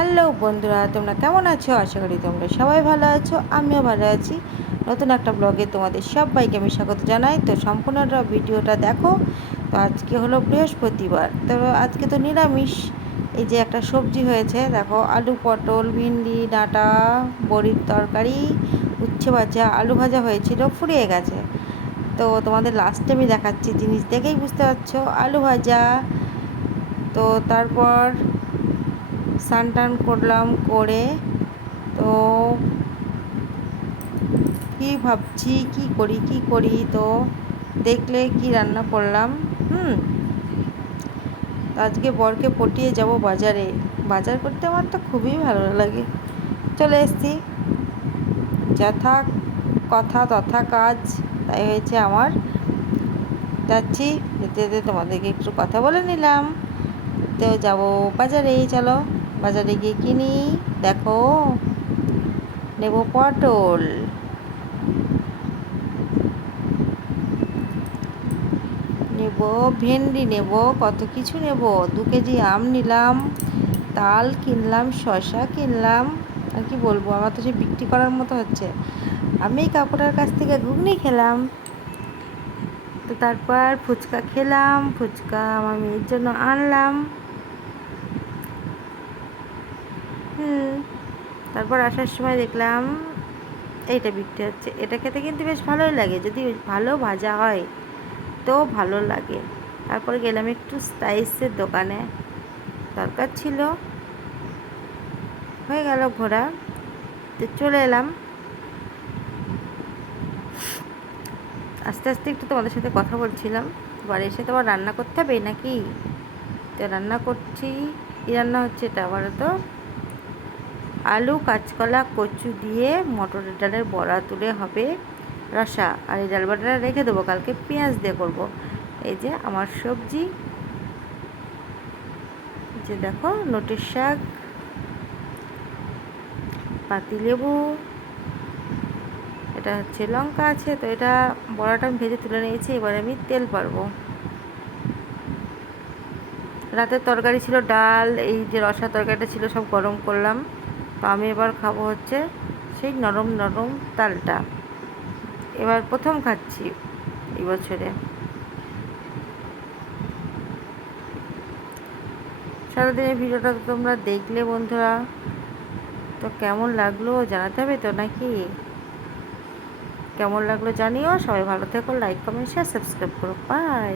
Hello বন্ধুরা, তোমরা কেমন আছো? আশা করি তোমরা সবাই ভালো আছো, আমিও ভালো আছি। নতুন একটা ব্লগে তোমাদের সবাইকে আমি স্বাগত জানাই। তো সম্পূর্ণটা ভিডিওটা দেখো, তো আজকে হলো বৃহস্পতিবার। তো আজকে তো নিরামিষ, এই যে একটা সবজি হয়েছে, দেখো, আলু পটল, ভিন্ডি, ডাঁটা, বড়ির তরকারি, উচ্ছে ভাজা, আলু ভাজা হয়েছিল, ফুরিয়ে গেছে। তো তোমাদের লাস্টে আমি দেখাচ্ছি জিনিস, দেখেই বুঝতে পারছ, আলু ভাজা, তো তারপর স্নান টান করলাম, করে তো কি ভাবছি, কি করি কি করি, তো দেখলে কি রান্না করলাম, হুম? আজকে বরকে পটিয়ে যাব বাজারে। বাজার করতে আমার তো খুবই ভালো লাগে। চলে এসছি। যথা কথা তথা কাজ, তাই হয়েছে আমার। যাচ্ছি, যেতে যেতে তোমাদেরকে একটু কথা বলে নিলাম। তো যাব বাজারে চলো। বাজারে গিয়ে কিনি। দেখো, নেব পটল। নেব ভেন্ডি নেব, কত কিছু নেব। দু কেজি আম নিলাম, তাল কিনলাম শশা কিনলাম। আর কি বলব, আমার তো সে বিক্রি করার মতো হচ্ছে। আমি কাকুটার কাছ থেকে ঘুগনি খেলাম। তো তারপর ফুচকা খেলাম, ফুচকা আমার মেয়ের জন্য আনলাম হুম তারপর আসার সময় দেখলাম এইটা বিক্রি হচ্ছে। এটা খেতে কিন্তু বেশ ভালোই লাগে। যদি ভালো ভাজা হয়, তো ভালো লাগে। তারপরে গেলাম একটু স্পাইসের দোকানে। দরকার ছিল। হয়ে গেল ঘোরা। তো চলে এলাম। আস্তে আস্তে একটু তোমাদের সাথে কথা বলছিলাম। এবার এসে তোমার রান্না করতে হবে নাকি? তো রান্না করছি। কী রান্না হচ্ছে এটা আবার তো? আলু, কাঁচকলা, কচু দিয়ে মটরের ডালের বড়া তুলে হবে রসা। আর এই ডাল বাটাটা রেখে দেবো, কালকে পেঁয়াজ দিয়ে করব। এই যে আমার সবজি। যে দেখো নোটের শাক পাতিলেবু এটা হচ্ছে লঙ্কা আছে, তো এটা বড়াটা আমি ভেজে তুলে নিয়েছি, এবার আমি তেল পারব রাতের তরকারি ছিল ডাল, এই যে রসা তরকারিটা ছিল, সব গরম করলাম। তো আমি এবার খাব হচ্ছে সেই নরম নরম তালটা। এবার প্রথম খাচ্ছি এই বছরে। সারাদিনের ভিডিওটা তোমরা দেখলে বন্ধুরা। তো কেমন লাগল জানাতে হবে তো নাকি? কেমন লাগল জানিও। সবাই ভালো থেকো লাইক কমেন্ট শেয়ার সাবস্ক্রাইব করো। বাই